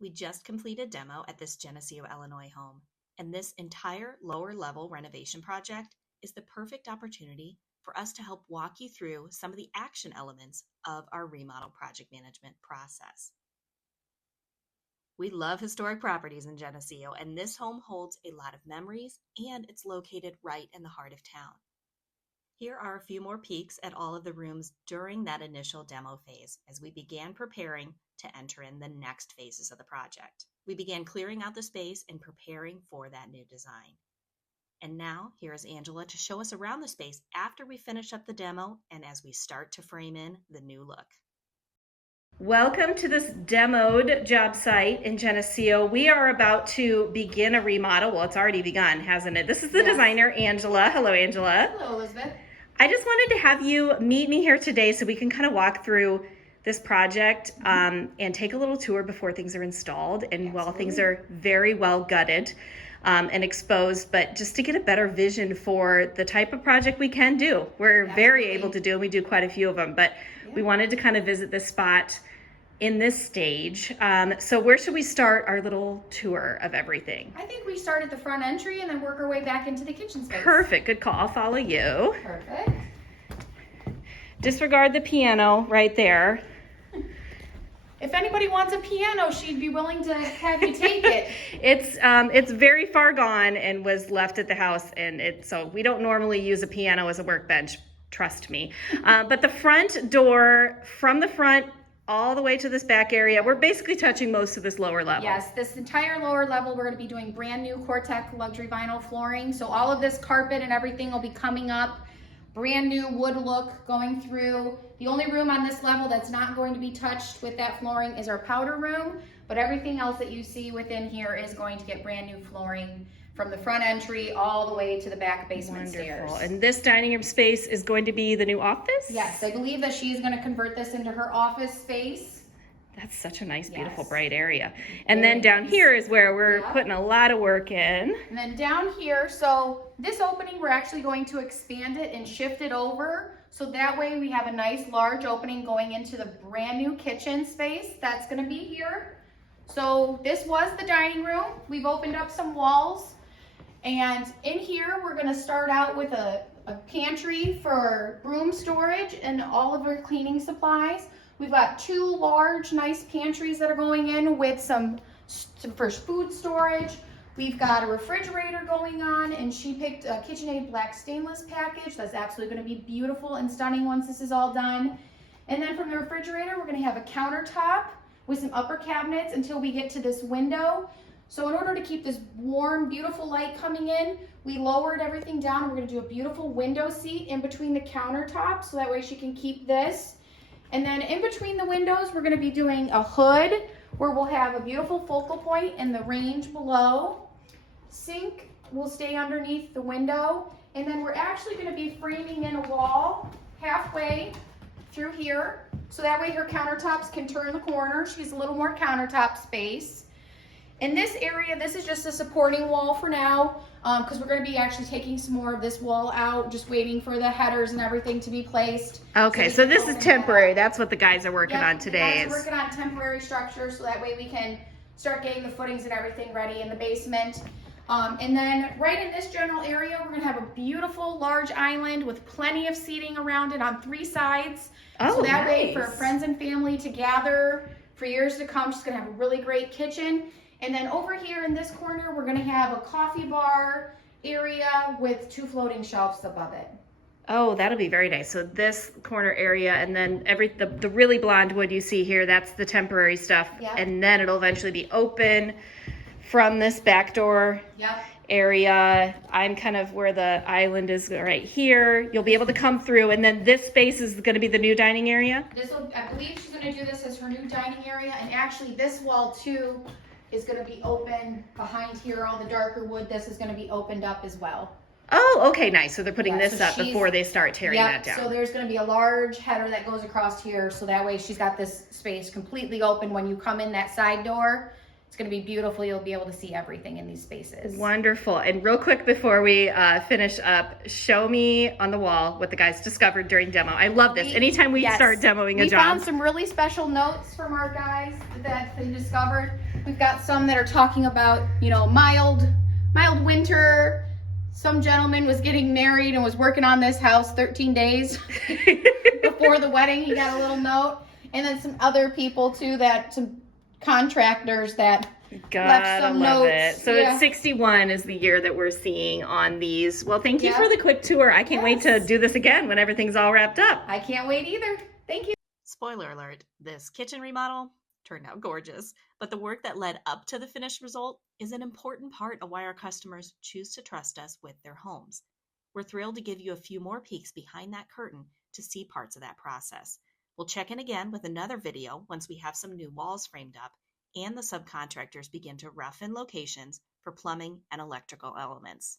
We just completed demo at this Geneseo, Illinois home, and this entire lower level renovation project is the perfect opportunity for us to help walk you through some of the action elements of our remodel project management process. We love historic properties in Geneseo, and this home holds a lot of memories, and it's located right in the heart of town. Here are a few more peeks at all of the rooms during that initial demo phase as we began preparing to enter in the next phases of the project. We began clearing out the space and preparing for that new design. And now, here is Angela to show us around the space after we finish up the demo and as we start to frame in the new look. Welcome to this demoed job site in Geneseo. We are about to begin a remodel. Well, it's already begun, hasn't it? This is the designer, Angela. Hello, Angela. Hello, Elizabeth. I just wanted to have you meet me here today so we can kind of walk through this project and take a little tour before things are installed and while things are very well gutted and exposed, but just to get a better vision for the type of project we can do. We're very able to do, and we do quite a few of them, but we wanted to kind of visit this spot in this stage. So where should we start our little tour of everything? I think we start at the front entry and then work our way back into the kitchen space. Perfect, good call, I'll follow you. Perfect. Disregard the piano right there. If anybody wants a piano, she'd be willing to have you take it. It's very far gone and was left at the house, and so we don't normally use a piano as a workbench, trust me. But the front door, from the front all the way to this back area, we're basically touching most of this lower level. Yes, this entire lower level, we're going to be doing brand new Cortec luxury vinyl flooring. So all of this carpet and everything will be coming up. Brand new wood look going through. The only room on this level that's not going to be touched with that flooring is our powder room, but everything else that you see within here is going to get brand new flooring from the front entry all the way to the back basement stairs. And this dining room space is going to be the new office? Yes, I believe that she's going to convert this into her office space. That's such a nice, beautiful, bright area. And then down here is where we're putting a lot of work in. And then down here, so this opening, we're actually going to expand it and shift it over. So that way we have a nice large opening going into the brand new kitchen space that's going to be here. So this was the dining room. We've opened up some walls. And in here, we're going to start out with a pantry for broom storage and all of our cleaning supplies. We've got two large, nice pantries that are going in with some for food storage. We've got a refrigerator going on, and she picked a KitchenAid black stainless package. That's absolutely going to be beautiful and stunning once this is all done. And then from the refrigerator, we're going to have a countertop with some upper cabinets until we get to this window. So in order to keep this warm, beautiful light coming in, we lowered everything down. We're going to do a beautiful window seat in between the countertops, so that way she can keep this. And then in between the windows, we're going to be doing a hood where we'll have a beautiful focal point in the range below. Sink will stay underneath the window. And then we're actually going to be framing in a wall halfway through here. So that way her countertops can turn the corner. She has a little more countertop space. In this area, this is just a supporting wall for now, because we're going to be actually taking some more of this wall out, just waiting for the headers and everything to be placed. Okay, so this is temporary. That's what the guys are working on today. The guys are working on temporary structures, so that way we can start getting the footings and everything ready in the basement. And then right in this general area, we're going to have a beautiful large island with plenty of seating around it on three sides. So that way for friends and family to gather for years to come, she's going to have a really great kitchen. And then over here in this corner, we're going to have a coffee bar area with two floating shelves above it. Oh, that'll be very nice. So this corner area, and then the really blonde wood you see here, that's the temporary stuff. Yep. And then it'll eventually be open from this back door area. I'm kind of where the island is right here. You'll be able to come through, and then this space is going to be the new dining area? I believe she's going to do this as her new dining area, and actually this wall too is going to be open behind here. All the darker wood, this is going to be opened up as well. Oh, okay, nice. So they're putting this up before they start tearing that down. So there's going to be a large header that goes across here, so that way she's got this space completely open when you come in that side door. It's going to be beautiful. You'll be able to see everything in these spaces. Wonderful. And real quick before we finish up, show me on the wall what the guys discovered during demo. I love this. Anytime we start demoing a job. We found some really special notes from our guys that they discovered. We've got some that are talking about, you know, mild winter. Some gentleman was getting married and was working on this house 13 days before the wedding. He got a little note. And then some other people too, some contractors that left some notes. So it's 61 is the year that we're seeing on these. Well, thank you for the quick tour. I can't wait to do this again when everything's all wrapped up. I can't wait either. Thank you. Spoiler alert, this kitchen remodel turned out gorgeous, but the work that led up to the finished result is an important part of why our customers choose to trust us with their homes. We're thrilled to give you a few more peeks behind that curtain to see parts of that process. We'll check in again with another video once we have some new walls framed up and the subcontractors begin to rough in locations for plumbing and electrical elements.